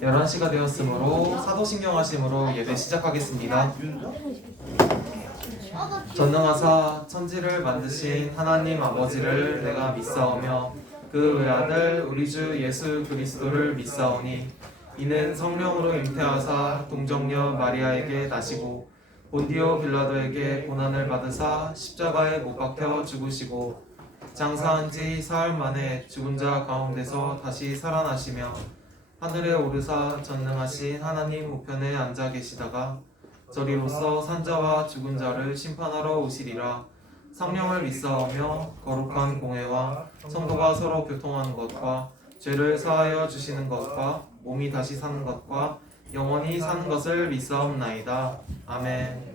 11시가 되었으므로 사도신경하심으로 예배 시작하겠습니다. 전능하사 천지를 만드신 하나님 아버지를 내가 믿사오며 그 외아들 우리 주 예수 그리스도를 믿사오니 이는 성령으로 잉태하사 동정녀 마리아에게 나시고 본디오 빌라도에게 고난을 받으사 십자가에 못 박혀 죽으시고 장사한 지 사흘 만에 죽은 자 가운데서 다시 살아나시며 하늘에 오르사 전능하신 하나님 우편에 앉아 계시다가 저리로서 산자와 죽은 자를 심판하러 오시리라. 성령을 믿사오며 거룩한 공회와 성도가 서로 교통하는 것과 죄를 사하여 주시는 것과 몸이 다시 사는 것과 영원히 사는 것을 믿사옵나이다. 아멘.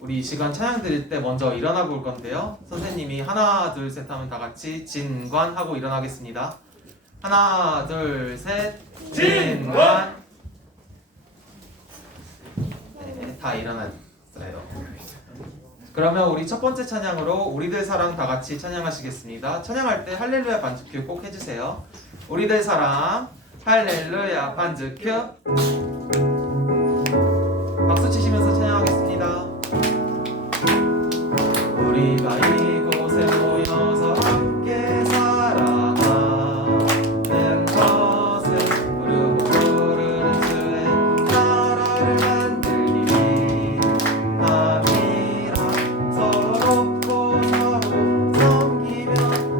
우리 이 시간 찬양 드릴 때 먼저 일어나 볼 건데요. 선생님이 하나 둘 셋 하면 다 같이 진관하고 일어나겠습니다. 하나 둘 셋 진관. 네, 다 일어났어요. 그러면 우리 첫 번째 찬양으로 우리들 사랑 다 같이 찬양하시겠습니다. 찬양할 때 할렐루야 반주큐 꼭 해주세요. 우리들 사랑 할렐루야 반주큐. 박수 치시면서 찬양하겠습니다. 우리가 이곳에 모여서 함께 살아가는 것은 부르고 부르는 주의 나라를 만들기 위함이라. 서로 돕고 서로 섬기며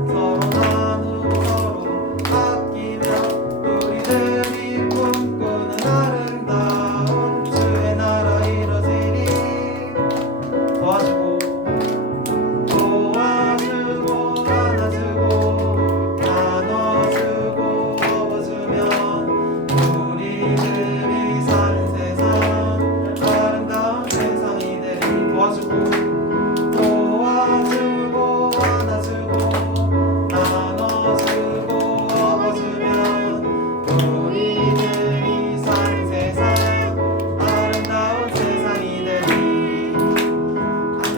서로 나누고 서로 아끼며 우리들이 꿈꾸는 아름다운 주의 나라 이루어지리. 도와주고 안아주고 나눠주고 업어주면 우리들이 사는 세상 아름다운 세상이 되리. 도와주고 안아주고 나눠주고 업어주면 우리들이 사는 세상 아름다운 세상이 되리. 아멘.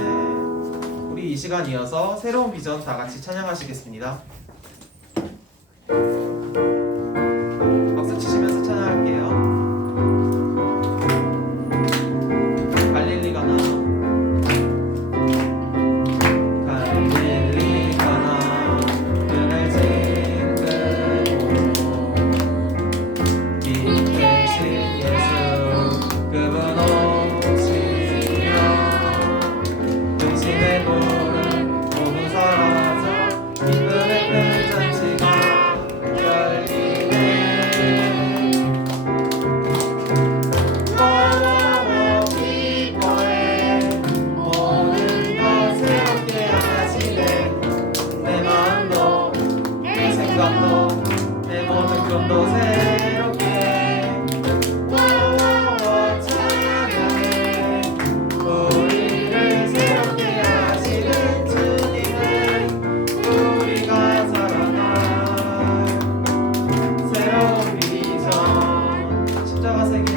우리 이 시간 이어서 새로운 비전 다 같이 찬양하시겠습니다. 박수 치시면서 찬양할게요. 갈릴리 가나 갈릴리 가나 그늘 징그고 기쁘신 예수 그분 오시며 근심의 고를 모두 사라져 기쁨의 큰 잔치가 열리네. 와와와 기뻐해 모든 것 새롭게 하시네. 내 마음도 내 생각도 내 모든 꿈도 새롭게 와와와 찬양해. 우리를 새롭게 하시는 주님을 우리가 살아갈 새로운 비전. 십자가 세계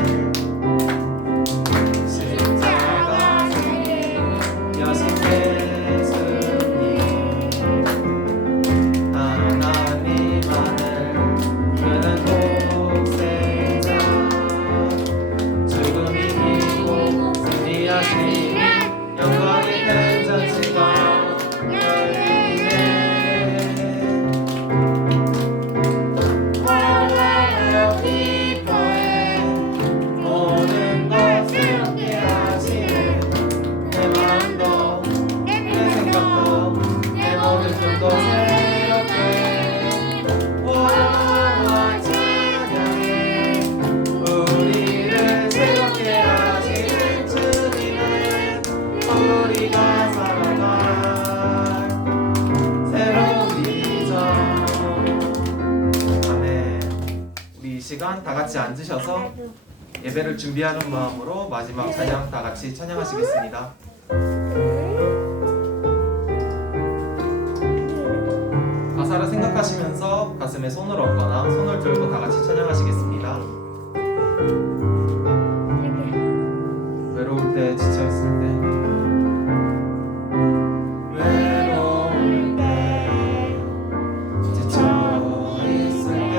여신 예수님 하나님만을 그는 독생자 죽음이 이기고 승리하시니 영광의 큰 잔치가 열리네. 와와와 기뻐해 모든 것 새롭게 하시네. 내 마음도 내 생각도 내 모든 꿈도 새롭게 와와와 찬양해. 우리를 새롭게 하시는 주님은 우리가 살아갈 새로운 비전. 아멘. 우리 이 시간 다 같이 앉으셔서 예배를 준비하는 마음으로 마지막 찬양 다 같이 찬양하시겠습니다. 가사를 생각하시면서 가슴에 손을 얹거나 손을 들고 다 같이 찬양하시겠습니다. 외로울 때 지쳐있을 때 외로울 때 지쳐있을 때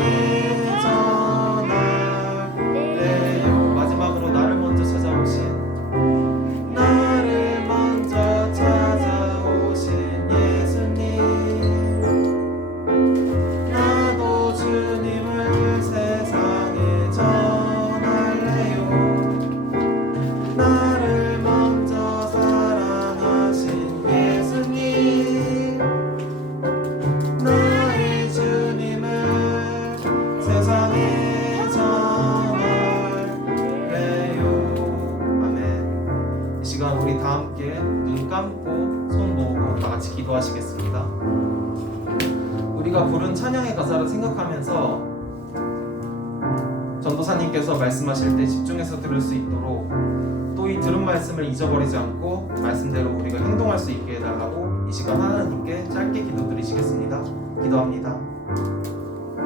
세상에 전할래요. 마지막으로 나를 먼저 찾아오신 나를 먼저 찾아오신 예수님, 나도 주님을 세상에 전할래요. 나를 먼저 사랑하신 예수님, 나의 주님을 세상에 전할래요. 아멘. 이 시간 우리 다 함께 눈 감고 손 모으고 다 같이 기도하시겠습니다. 우리가 부른 찬양의 가사를 생각하면서 전도사님께서 말씀하실 때 집중해서 들을 수 있도록, 또 이 들은 말씀을 잊어버리지 않고 말씀대로 우리가 행동할 수 있게 해달라고 이 시간 하나님께 짧게 기도드리시겠습니다. 기도합니다.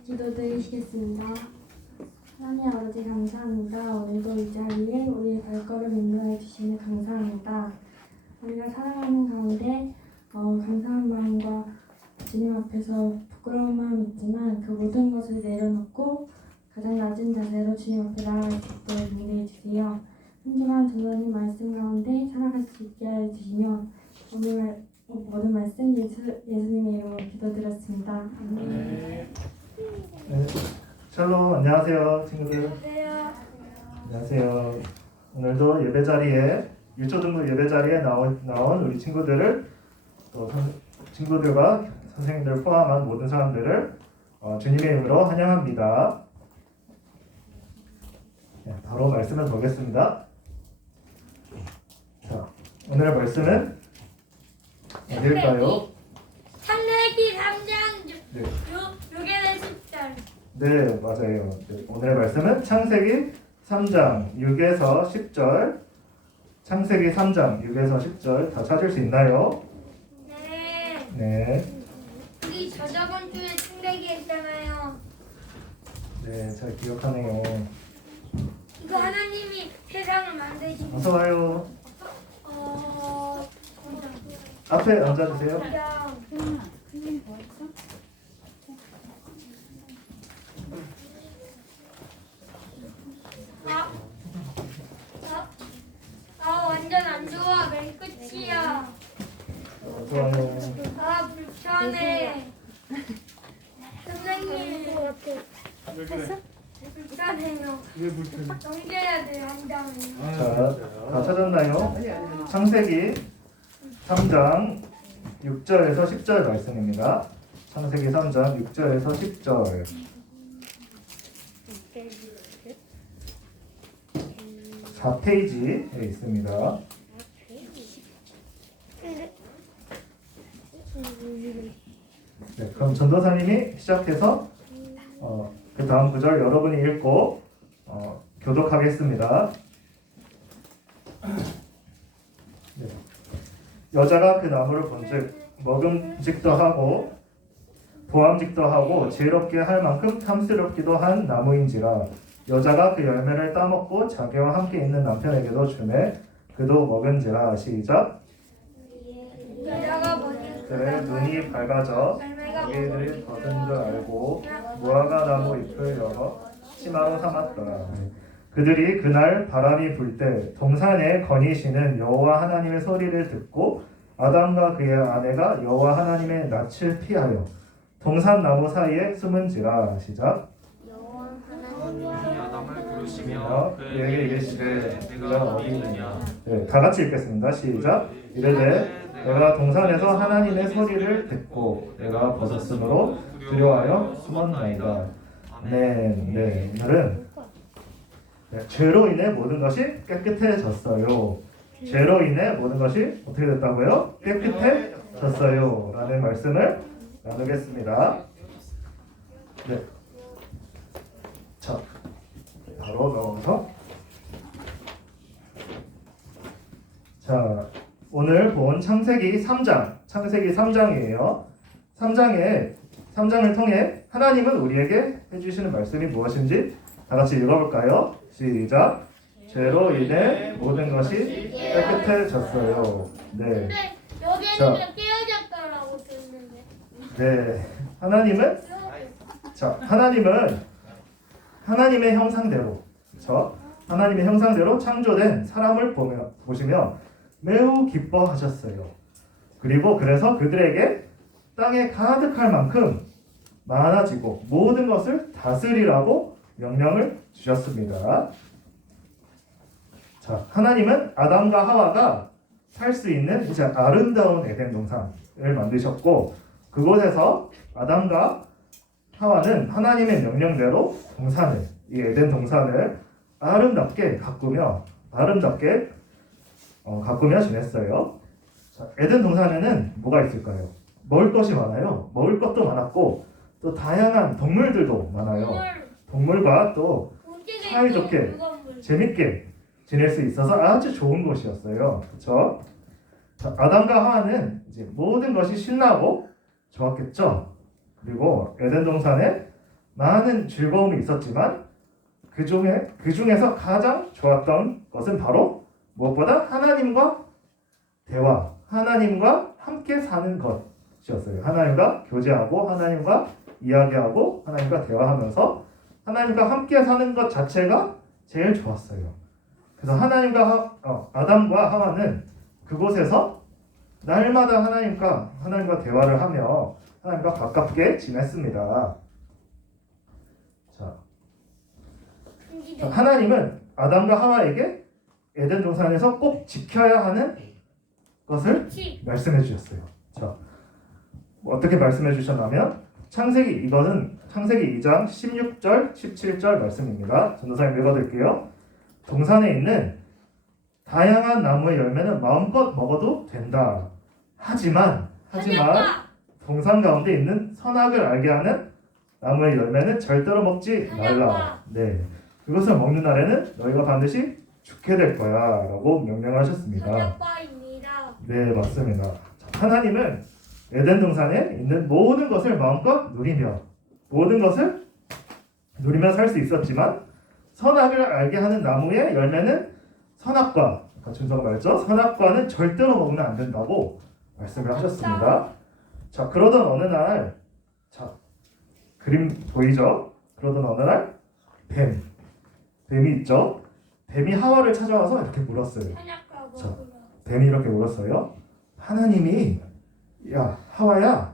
기도드리시겠습니다. 하나님 아버지 감사합니다. 오늘도 이 자리에 우리의 발걸음 인도해 주시니 감사합니다. 우리가 살아가는 가운데 감사한 마음과 주님 앞에서 부끄러운 마음이 있지만 그 모든 것을 내려놓고 가장 낮은 자세로 주님 앞에 나아갈 수 있도록 인도해 주세요. 한 주간 전도님 말씀 가운데 살아갈 수 있게 하여 주시며 오늘 모든 말씀 예수님의 이름으로 기도드렸습니다. 아멘. 네. 샬롬, 안녕하세요 친구들. 안녕하세요. 오늘도 예배 자리에 유초등부 예배 자리에 나온 우리 친구들을, 또 친구들과 선생님들 포함한 모든 사람들을 주님의 이름으로 환영합니다. 네, 바로 말씀을 보겠습니다. 자, 오늘의 말씀은 어딜까요? 창세기 3장 네. 6에서 10절. 네, 맞아요. 네, 오늘의 말씀은 창세기 3장 6에서 10절. 창세기 3장 6에서 10절 다 찾을 수 있나요? 네. 네. 우리 저번 주에 창세기 했잖아요. 네, 잘 기억하네요. 이거 하나님이 세상을 만드신 어서 와요. 어 앞에 앉아주세요. 완전 안 좋아. 맨 끝이야. 어서 와요. 불편해. 선생님. 불편해요. 넘겨야 돼요, 한 장은. 자, 다 찾았나요? 창세기 3장 6절에서 10절 말씀입니다. 창세기 3장 6절에서 10절. 4페이지에 있습니다. 네, 그럼 전도사님이 시작해서 그 다음 구절 여러분이 읽고 교독하겠습니다. 네. 여자가 그 나무를 본즉 먹음직도 하고 보암직도 하고 지혜롭게 할 만큼 탐스럽기도 한 나무인지라. 여자가 그 열매를 따먹고 자기와 함께 있는 남편에게도 주매 그도 먹은지라. 시작. 여자가 보니 그들의 눈이 밝아져 자기들이 벗은 줄 알고 무화과 나무 잎을 열어 치마로 삼았더라. 그들이 그날 바람이 불 때 동산에 거니시는 여호와 하나님의 소리를 듣고 아담과 그의 아내가 여호와 하나님의 낯을 피하여 동산 나무 사이에 숨은지라. 시작. 하나님이 아담을 부르시며 그에게 이르시되 네가 어디 있느냐. 네, 다 같이 읽겠습니다. 시작. 이르되 내가 동산에서 하나님의 소리를 듣고 내가 벗었으므로 두려워하여 숨었나이다. 네, 오늘은 죄로 인해 모든 것이 깨끗해졌어요. 죄로 인해 모든 것이 어떻게 됐다고요? 깨끗해졌어요. 라는 말씀을 나누겠습니다. 네. 자, 바로 넘어서 자, 오늘 본 창세기 3장이에요. 3장을 통해 하나님은 우리에게 해주시는 말씀이 무엇인지 다 같이 읽어볼까요? 시작. 죄로 인해 모든 것이 깨끗해졌어요. 네. 근데 여기는 자. 깨어졌다라고 듣는데. 네. 하나님은 자, 하나님은 하나님의 형상대로, 그렇죠? 하나님의 형상대로 창조된 사람을 보시며 매우 기뻐하셨어요. 그리고 그래서 그들에게 땅에 가득할 만큼 많아지고 모든 것을 다스리라고 명령을 주셨습니다. 자, 하나님은 아담과 하와가 살 수 있는 이제 아름다운 에덴 동산을 만드셨고 그곳에서 아담과 하와는 하나님의 명령대로 이 에덴 동산을 아름답게 가꾸며 지냈어요. 자, 에덴 동산에는 뭐가 있을까요? 먹을 것이 많아요. 먹을 것도 많았고 또 다양한 동물들도 많아요. 동물과 또 사이좋게 재밌게 지낼 수 있어서 아주 좋은 곳이었어요. 그렇죠? 아담과 하와는 이제 모든 것이 신나고 좋았겠죠. 그리고 에덴 동산에 많은 즐거움이 있었지만 그 중에서 가장 좋았던 것은 바로 무엇보다 하나님과 대화, 하나님과 함께 사는 것이었어요. 하나님과 교제하고 하나님과 이야기하고 하나님과 대화하면서 하나님과 함께 사는 것 자체가 제일 좋았어요. 그래서 아담과 하와는 그곳에서 날마다 하나님과 대화를 하며 하나님과 가깝게 지냈습니다. 자, 하나님은 아담과 하와에게 에덴 동산에서 꼭 지켜야 하는 것을 말씀해 주셨어요. 자, 어떻게 말씀해 주셨냐면 이거는 창세기 2장 16절, 17절 말씀입니다. 전도사님 읽어드릴게요. 동산에 있는 다양한 나무의 열매는 마음껏 먹어도 된다. 하지만 동산 가운데 있는 선악을 알게 하는 나무의 열매는 절대로 먹지 말라. 네, 그것을 먹는 날에는 너희가 반드시 죽게 될 거야 라고 명령하셨습니다. 네, 맞습니다. 하나님은 에덴 동산에 있는 모든 것을 마음껏 누리며 살 수 있었지만 선악을 알게 하는 나무의 열매는 선악과 선악과는 절대로 먹으면 안 된다고 말씀을 하셨습니다. 자, 그러던 어느 날, 그림 보이죠? 그러던 어느 날 뱀이 있죠? 뱀이 하와를 찾아와서 이렇게 물었어요. 자, 뱀이 이렇게 물었어요. 하와야,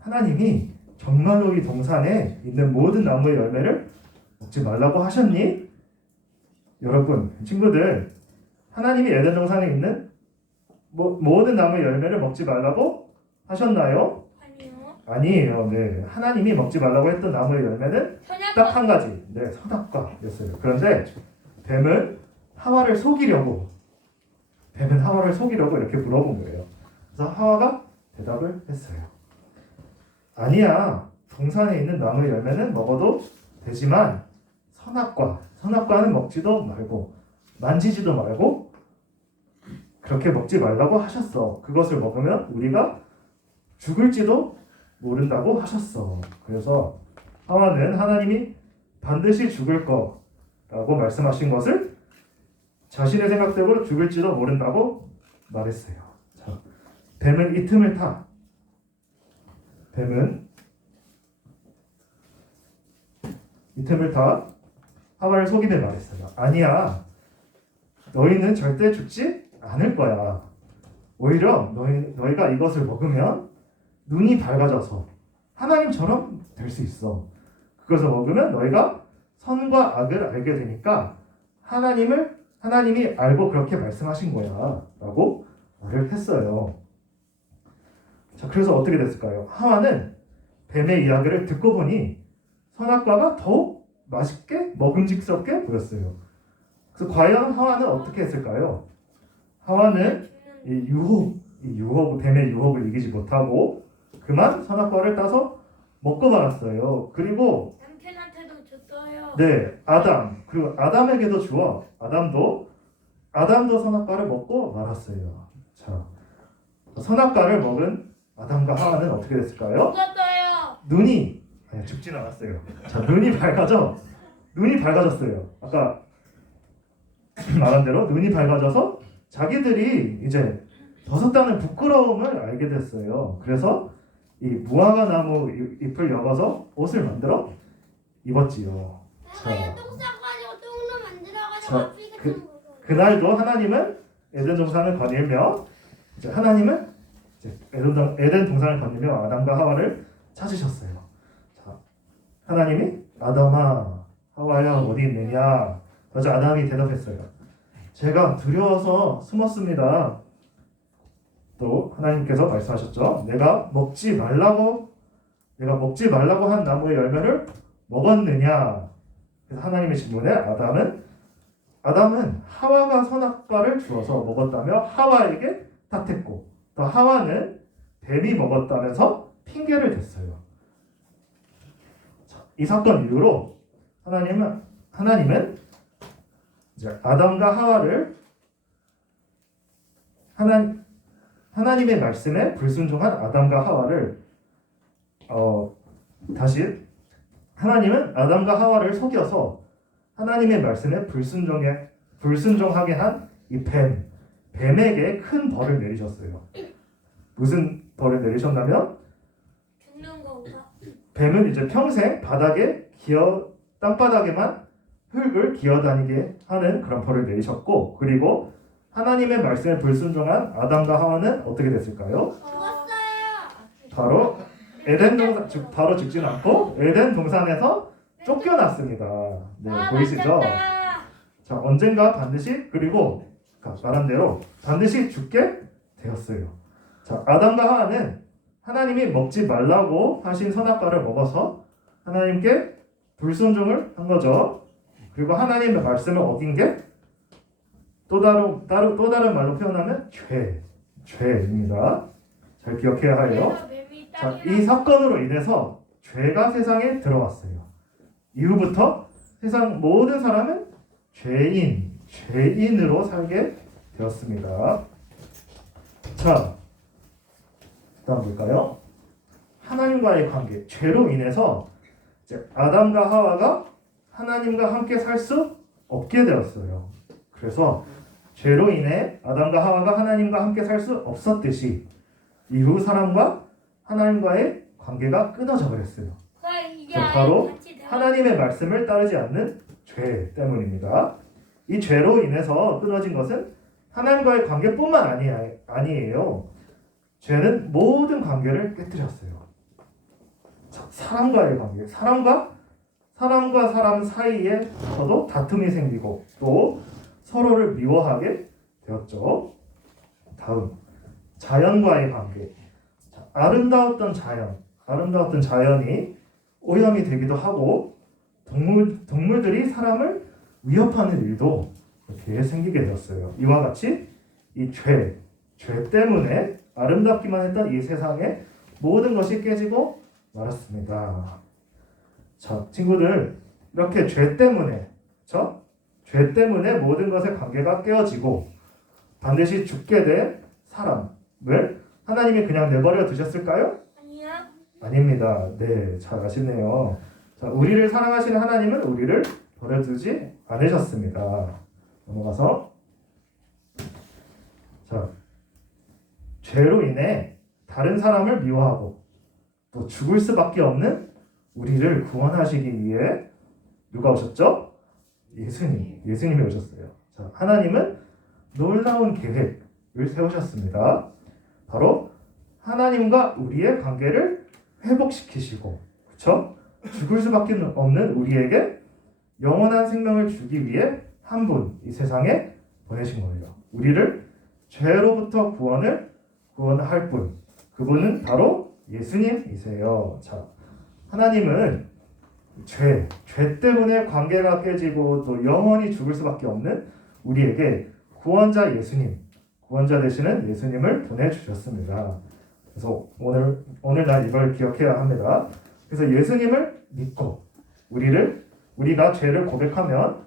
하나님이 정말로 이 동산에 있는 모든 나무의 열매를 먹지 말라고 하셨니? 여러분, 친구들, 하나님이 에덴 동산에 있는 모든 나무의 열매를 먹지 말라고 하셨나요? 아니에요. 네, 하나님이 먹지 말라고 했던 나무의 열매는 딱 한 가지, 네, 선악과였어요. 그런데 뱀은 하와를 속이려고 이렇게 물어본 거예요. 그래서 하와가 대답을 했어요. 아니야, 동산에 있는 나무의 열매는 먹어도 되지만 선악과는 먹지도 말고 만지지도 말고 그렇게 먹지 말라고 하셨어. 그것을 먹으면 우리가 죽을지도 모른다고 하셨어. 그래서 하와는 하나님이 반드시 죽을 거라고 말씀하신 것을 자신의 생각대로 죽을지도 모른다고 말했어요. 자, 뱀은 이 틈을 타 하와를 속이며 말했어요. 아니야, 너희는 절대 죽지 않을 거야. 오히려 너희가 이것을 먹으면 눈이 밝아져서 하나님처럼 될 수 있어. 그것을 먹으면 너희가 선과 악을 알게 되니까 하나님이 알고 그렇게 말씀하신 거야 라고 말을 했어요. 자, 그래서 어떻게 됐을까요? 하와는 뱀의 이야기를 듣고 보니 선악과가 더욱 맛있게 먹음직스럽게 보였어요. 그래서 과연 하와는 어떻게 했을까요? 하와는 뱀의 유혹을 이기지 못하고 그만 선악과를 따서 먹고 말았어요. 그리고 남편한테도 줬어요. 네, 그리고 아담에게도 주어 아담도 선악과를 먹고 말았어요. 자, 선악과를 먹은 아담과 하와는 어떻게 됐을까요? 죽었어요. 죽진 않았어요. 자, 눈이 밝아졌어요. 아까 말한 대로 눈이 밝아져서 자기들이 이제 벗었다는 부끄러움을 알게 됐어요. 그래서 이 무화과 나무 잎을 열어서 옷을 만들어 입었지요. 내가 똥 싸가지고 똥으로 만들어가지고 자, 아프리카 똥 먹어. 그날도 하나님은 에덴 동산을 거닐며 이제 하나님은 이제 에덴 동산을 거닐며 아담과 하와를 찾으셨어요. 자, 하나님이 아담아, 하와야 어디 있느냐? 먼저 아담이 대답했어요. 제가 두려워서 숨었습니다. 또 하나님께서 말씀하셨죠. 내가 먹지 말라고 한 나무의 열매를 먹었느냐? 그래서 하나님의 질문에 아담은 하와가 선악과를 주어서 먹었다며 하와에게 탓했고, 또 하와는 뱀이 먹었다면서 핑계를 댔어요. 자, 이 사건 이후로 하나님은 이제 아담과 하와를 하나님의 말씀에 불순종한 아담과 하와를 다시 하나님은 아담과 하와를 속여서 하나님의 말씀에 불순종하게 한 이 뱀에게 큰 벌을 내리셨어요. 무슨 벌을 내리셨냐면 죽는 건가? 뱀은 이제 평생 땅바닥에만 흙을 기어다니게 하는 그런 벌을 내리셨고, 그리고 하나님의 말씀에 불순종한 아담과 하와는 어떻게 됐을까요? 죽었어요. 바로 바로 죽진 않고 에덴 동산에서 쫓겨났습니다. 네, 보이시죠? 맞았다. 자, 언젠가 반드시, 그리고 말한 대로 반드시 죽게 되었어요. 자, 아담과 하와는 하나님이 먹지 말라고 하신 선악과를 먹어서 하나님께 불순종을 한 거죠. 그리고 하나님의 말씀을 어긴 게 또 다른 말로 표현하면 죄입니다. 잘 기억해야 해요. 자, 이 사건으로 인해서 죄가 세상에 들어왔어요. 이후부터 세상 모든 사람은 죄인으로 살게 되었습니다. 자, 다음 볼까요? 하나님과의 관계, 죄로 인해서 이제 아담과 하와가 하나님과 함께 살 수 없게 되었어요. 그래서 죄로 인해 아담과 하와가 하나님과 함께 살 수 없었듯이 이후 사람과 하나님과의 관계가 끊어져 버렸어요. 이게 바로 같이 들어. 하나님의 말씀을 따르지 않는 죄 때문입니다. 이 죄로 인해서 끊어진 것은 하나님과의 관계뿐만 아니에요. 죄는 모든 관계를 깨뜨렸어요. 사람과의 관계, 사람과 사람 사이에서도 다툼이 생기고 또 서로를 미워하게 되었죠. 다음, 자연과의 관계. 아름다웠던 자연이 오염이 되기도 하고 동물들이 사람을 위협하는 일도 이렇게 생기게 되었어요. 이와 같이 이 죄 때문에 아름답기만 했던 이 세상의 모든 것이 깨지고 말았습니다. 자, 친구들, 이렇게 죄 때문에 모든 것의 관계가 깨어지고 반드시 죽게 된 사람을 하나님이 그냥 내버려 두셨을까요? 아니야. 아닙니다. 네, 잘 아시네요. 자, 우리를 사랑하시는 하나님은 우리를 버려두지 않으셨습니다. 넘어가서, 자, 죄로 인해 다른 사람을 미워하고 또 죽을 수밖에 없는 우리를 구원하시기 위해 누가 오셨죠? 예수님이 오셨어요. 자, 하나님은 놀라운 계획을 세우셨습니다. 바로 하나님과 우리의 관계를 회복시키시고, 그렇죠? 죽을 수밖에 없는 우리에게 영원한 생명을 주기 위해 한 분 이 세상에 보내신 거예요. 우리를 죄로부터 구원할 분, 그분은 바로 예수님이세요. 자, 하나님은 죄 때문에 관계가 깨지고 또 영원히 죽을 수밖에 없는 우리에게 구원자 되시는 예수님을 보내주셨습니다. 그래서 오늘날 이걸 기억해야 합니다. 그래서 예수님을 믿고 우리가 죄를 고백하면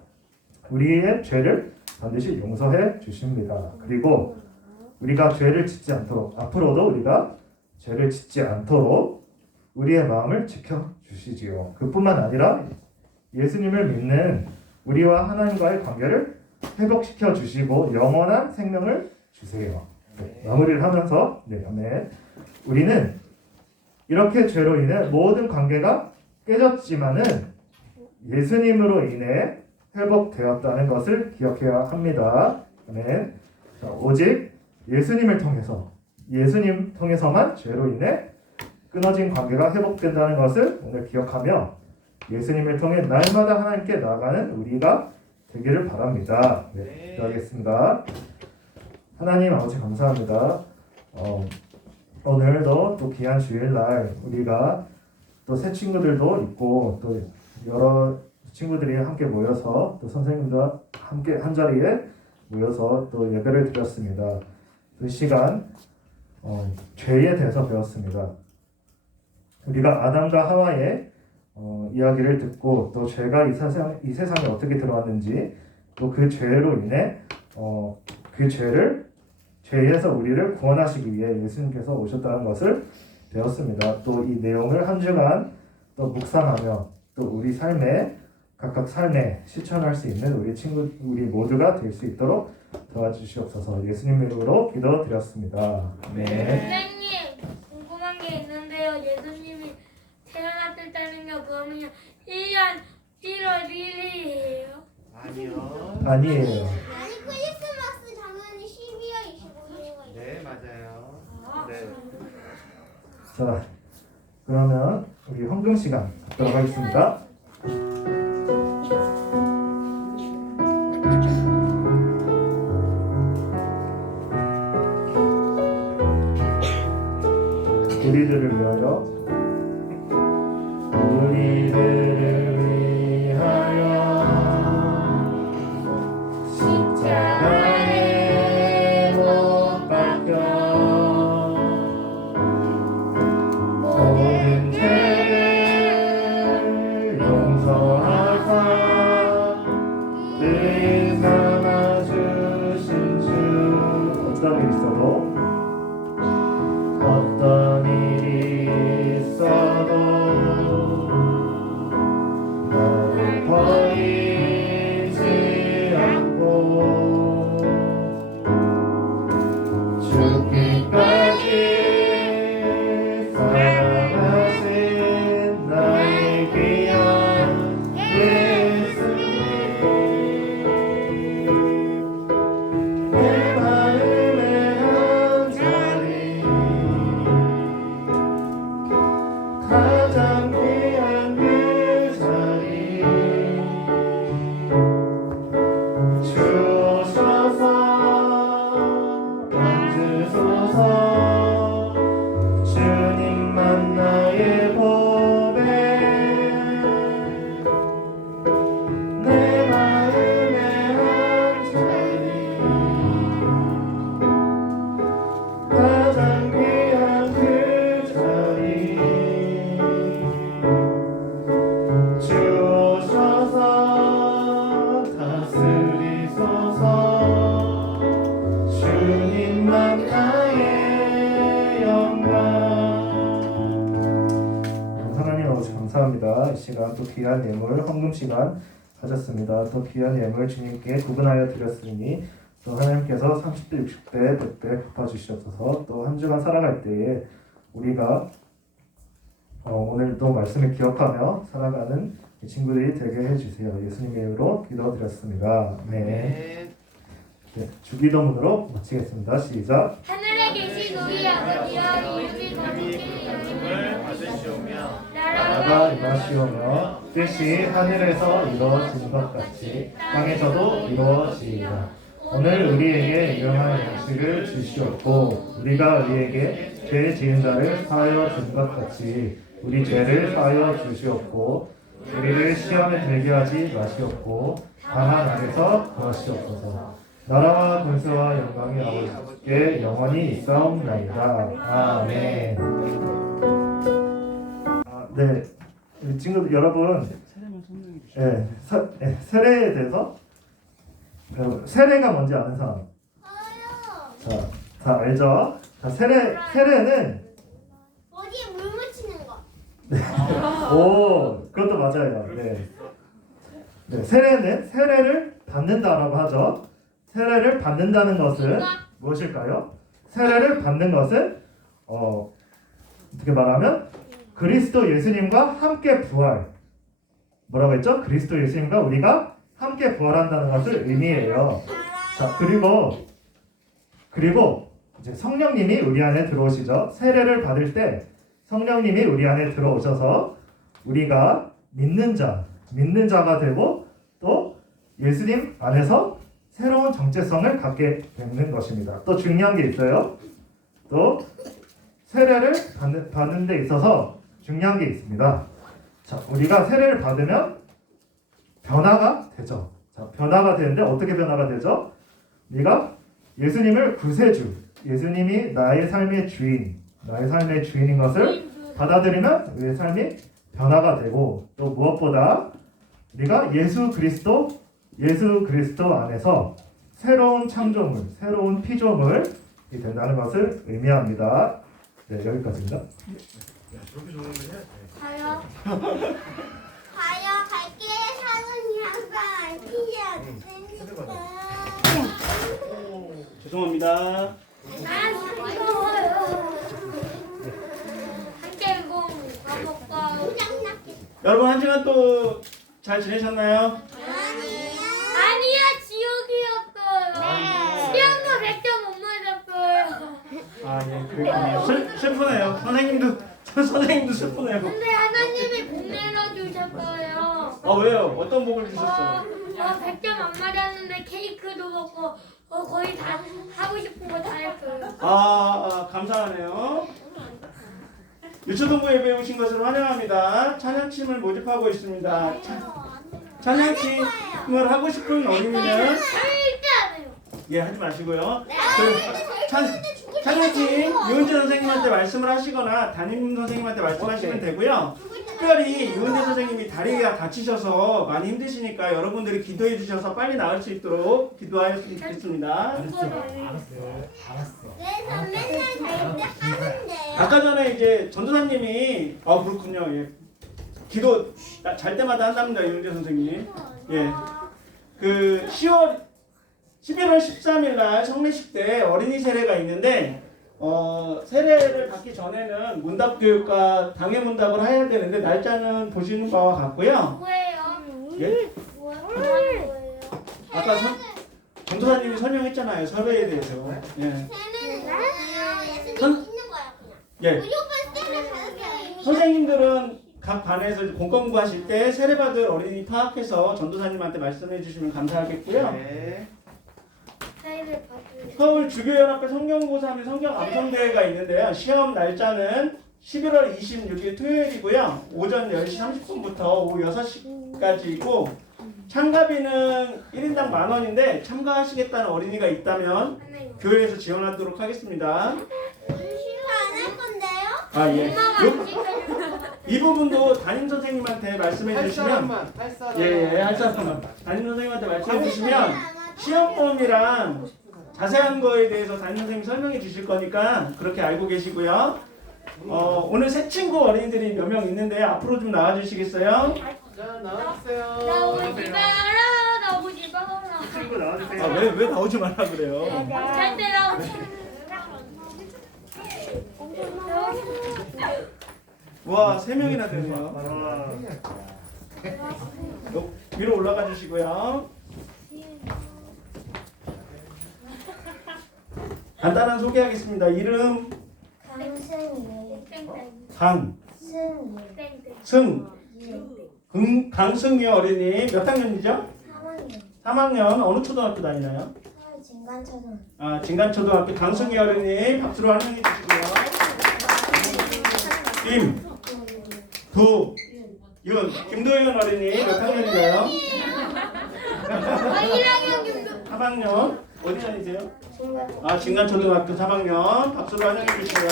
우리의 죄를 반드시 용서해 주십니다. 그리고 우리가 죄를 짓지 않도록, 앞으로도 우리가 죄를 짓지 않도록 우리의 마음을 지켜주시지요. 그뿐만 아니라 예수님을 믿는 우리와 하나님과의 관계를 회복시켜 주시고 영원한 생명을 주세요. 네, 마무리를 하면서 아멘. 우리는 이렇게 죄로 인해 모든 관계가 깨졌지만은 예수님으로 인해 회복되었다는 것을 기억해야 합니다. 아멘. 자, 오직 예수님을 통해서만 죄로 인해 끊어진 관계가 회복된다는 것을 오늘 기억하며 예수님을 통해 날마다 하나님께 나아가는 우리가 되기를 바랍니다. 네, 기도하겠습니다. 하나님 아버지 감사합니다. 오늘도 또 귀한 주일날 우리가 또 새 친구들도 있고 또 여러 친구들이 함께 모여서 또 선생님과 함께 한 자리에 모여서 또 예배를 드렸습니다. 그 시간 죄에 대해서 배웠습니다. 우리가 아담과 하와의 이야기를 듣고 또 죄가 이 세상에 어떻게 들어왔는지 또 그 죄로 인해 그 죄에서 우리를 구원하시기 위해 예수님께서 오셨다는 것을 배웠습니다. 또 이 내용을 한 주간 또 묵상하며 또 우리 삶에 각각 삶에 실천할 수 있는 우리 모두가 될 수 있도록 도와주시옵소서. 예수님 이름으로 기도드렸습니다. 아멘. 선생님, 궁금한 게 있는데요. 예수님이 태어났을 때는요, 그러면요 1월 1일이에요? 아니요. 아니에요. 아니 크리스마스 당연히 12월 25일이에요. 네, 맞아요. 네. 자, 그러면 우리 헌금 시간 갖도록 하겠습니다. 우리들을 위하여 십자가에 못 박혀 모든 죄를 용서하사 의인 삼아주신 주. 어떤 일이 있어도 나를 버리지 않고 죽기까지 사랑하신 나의 귀한 예수님, 내 마음의 한 자리 가장 귀한 그 자리 주옵소서. 앉으소서. 주님만 나의 보배, 내 마음의 한 자리 가장 귀한 그 자리 주옵소서. 다스리소서. 주님만 나의 영광. 하나님 아버지 감사합니다. 이 시간 또 귀한 예물 헌금 시간 가졌습니다. 또 귀한 예물 주님께 구분하여 드렸으니 또 하나님께서 30대 60대 100대 갚아주시옵소서. 또 한 주간 살아갈 때에 우리가 오늘도 말씀을 기억하며 살아가는 이 친구들이 되게 해주세요. 예수님의 이름으로 기도드렸습니다. 네. 네, 주기도문으로 마치겠습니다. 시작. 하늘에 계신 우리 아버지여, 이름이 거룩히 여김을 받으시오며 나라가 임하시오며 뜻이 하늘에서 이루어진 것 같이 땅에서도 이루어지이다. 오늘 우리에게 일용할 양식을 주시옵고 우리가 우리에게 죄 지은 자를 사하여 준 것 같이 우리 죄를 사하여 주시옵고 우리를 시험에 들게 하지 마시옵고 다만 악에서 구하시옵소서. 나라와 권세와 영광이 아버지께 영원히 있사옵나이다. 아멘. 네, 우리 친구들 여러분, 세례에 대해서 세례가 뭔지 아는 사람? 자, 알죠? 자, 세례는 어디에 물 묻히는 거. 오, 그것도 맞아요. 네. 네, 세례를 받는다라고 하죠. 세례를 받는다는 것은 무엇일까요? 세례를 받는 것은 어떻게 말하면 그리스도 예수님과 함께 부활. 뭐라고 했죠? 그리스도 예수님과 우리가 함께 부활한다는 것을 의미해요. 자, 그리고 이제 성령님이 우리 안에 들어오시죠. 세례를 받을 때 성령님이 우리 안에 들어오셔서 우리가 믿는 자가 되고 또 예수님 안에서 새로운 정체성을 갖게 되는 것입니다. 또 중요한 게 있어요. 또 세례를 받는 데 있어서 중요한 게 있습니다. 자, 우리가 세례를 받으면 변화가 되죠. 자, 변화가 되는데 어떻게 변화가 되죠? 우리가 예수님을 구세주, 예수님이 나의 삶의 주인인 것을 받아들이면 우리의 삶이 변화가 되고 또 무엇보다 우리가 예수 그리스도 안에서 새로운 창조물, 새로운 피조물이 된다는 것을 의미합니다. 네, 여기까지입니다. 가요. 갈게. 사는 항상 알피지 않습니까? 죄송합니다. 함께 공 가볼까? 여러분 한 시간 또 잘 지내셨나요? 아니야, 지옥이었어요. 시험도 100점 못 맞았어요. 아, 예, 그렇군요. 슬프네요. 선생님도 슬프네요. 근데 하나님이 복 내려주셨어요. 아, 왜요? 어떤 복을 주셨어요? 100점 안 맞았는데 케이크도 먹고 거의 다 하고 싶은 거 다 했어요. 감사하네요. 유초동부 예배 오신 것을 환영합니다. 찬양팀을 모집하고 있습니다. 찬양팀을 하고 싶은 어린이는 절대 안 해요. 예, 하지 마시고요. 찬양팀 유은재 선생님한테 말씀을 하시거나 담임 선생님한테 말씀하시면 되고요. 특별히 유은재 선생님이 다리가 다치셔서 많이 힘드시니까 여러분들이 기도해 주셔서 빨리 나을 수 있도록 기도하였으면 좋겠습니다. 네, 전 맨날 잘 때 하는데요. 아까 전에 이제 전도사님이 그렇군요. 예. 기도 잘 때마다 한답니다, 유은재 선생님. 예. 그 11월 13일 날 성례식 때 어린이 세례가 있는데 세례를 받기 전에는 문답 교육과 당회 문답을 해야 되는데 날짜는 보시는 바와 같고요. 뭐예요? 예? 뭐예요? 아까 전도사님이 설명했잖아요. 설배에 대해서. 예. 쟤는 예수님 선- 믿는 거야 그냥. 예. 무조건 쌤을 가르쳐요. 선생님들은 각 반에서 공과 공부하실 때 세례받을 어린이 파악해서 전도사님한테 말씀해 주시면 감사하겠고요. 네. 사이를 봐줘요. 서울 주교연합회 성경고3의 성경 암송대회가 있는데요. 시험 날짜는 11월 26일 토요일이고요. 오전 10시 30분부터 오후 6시까지이고 참가비는 1인당 10,000원인데 참가하시겠다는 어린이가 있다면 교회에서 지원하도록 하겠습니다. 안할 건데요? 아, 예. 이 부분도 담임 선생님한테 말씀해 주시면 할 사람만 담임 선생님한테 말씀해 주시면 시험범위랑 자세한 거에 대해서 담임 선생님이 설명해 주실 거니까 그렇게 알고 계시고요. 오늘 새 친구 어린이들이 몇 명 있는데 앞으로 좀 나와 주시겠어요? 자, 나와주세요. 나오지 마라, 나오지 마라. 친구 나와주세요. 아, 왜 나오지 말라 그래요? 절대 나오지 와, 3명이나 되네요. 아, 위로 올라가 주시고요. 간단한 소개하겠습니다. 이름 강승유 어린이 몇 학년이죠? 3학년 어느 초등학교 다니나요? 진간초등학교 강승유 어린이 박수로 환영해 주시고요. 김도윤 어린이 몇 학년인가요? 3학년 어디 다니세요? 진간초등학교 3학년 박수로 환영해 주시고요.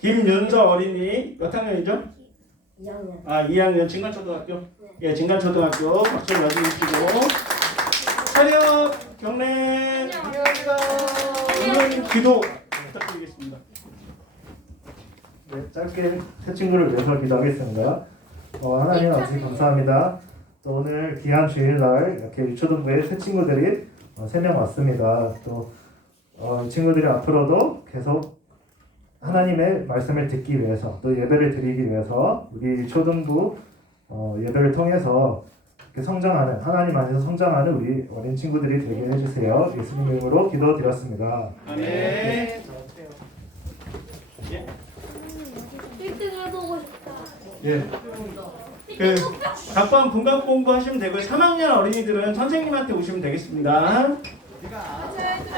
김윤서 어린이 몇 학년이죠? 2학년 진간초등학교. 예, 진간초등학교 박수로 맞이해 주시고 차렷 경례 기도 부탁드리겠습니다. 네, 짧게 새 친구를 위해서 기도하겠습니다. 하나님 아버지 감사합니다. 또 오늘 귀한 주일날 이렇게 유초등부에 새 친구들이 3명 왔습니다. 또 친구들이 앞으로도 계속 하나님의 말씀을 듣기 위해서 또 예배를 드리기 위해서 우리 초등부 예배를 통해서 이렇게 성장하는 하나님 안에서 성장하는 우리 어린 친구들이 되게 해주세요. 예수님 이름으로 기도드렸습니다. 아멘. 1등 해보고 싶다. 예. 그 각반 분각 공부하시면 되고요. 3학년 어린이들은 선생님한테 오시면 되겠습니다.